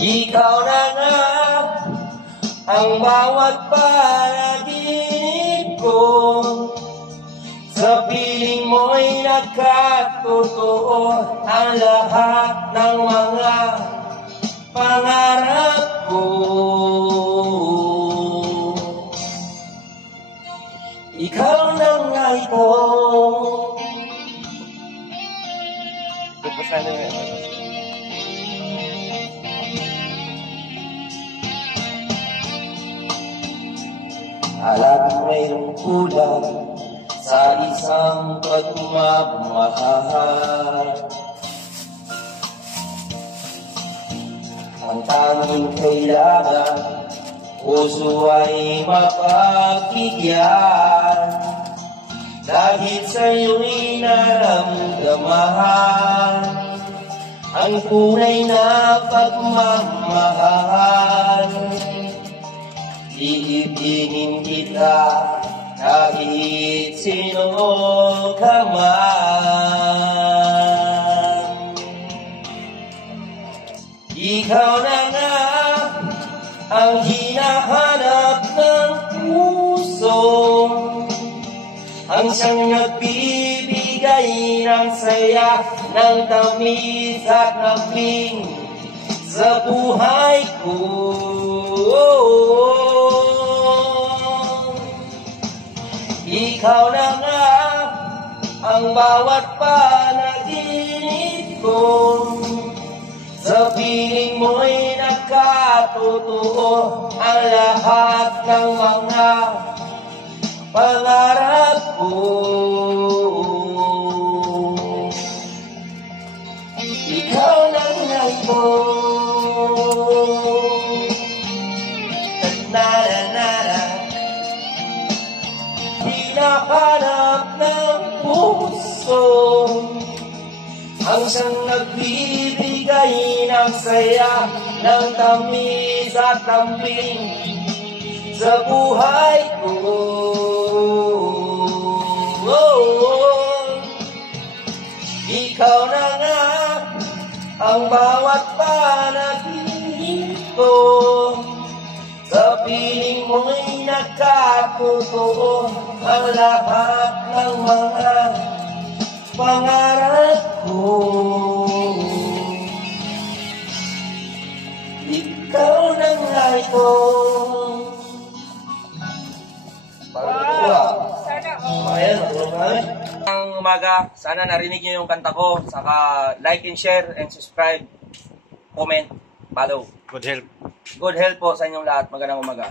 Ikaw na nga ang bawat panaginip ko. Sa piling mo'y nagkatotoo ang lahat ng mga pangarap ko. Ikaw na nga ito. Alam mayroong kulang sa isang pagmamahal. Ang tanging kailangan, puso ay mapakigyan. Dahil sa'yo'y naramdaman ang tunay na pagmamahal. Iibigin kita kahit sino ka man. Ikaw na nga ang hinahanap ng puso, ang siyang nagbibigay ng saya, ng tamis at lambing sa buhay ko. Ikaw na nga ang bawat panaginip ko. Sa piling mo'y nagkatotoo ang lahat ng mga pangarap ko. Ikaw na nga ito. Hinahanap ng puso, ang siyang nagbibigay ng saya, ng tamis at lambing sa buhay ko. Ikaw na nga ang bawat panaginip ko. Sa piling mo'y nagkatotoo ang lahat ng mga pangarap ko. Ikaw na nga ito. Wow! Sana all. Ang umaga, sana narinig niyo yung kanta ko. Saka like and share and subscribe, comment, follow. Good help. Good health po sa inyong lahat. Magandang umaga.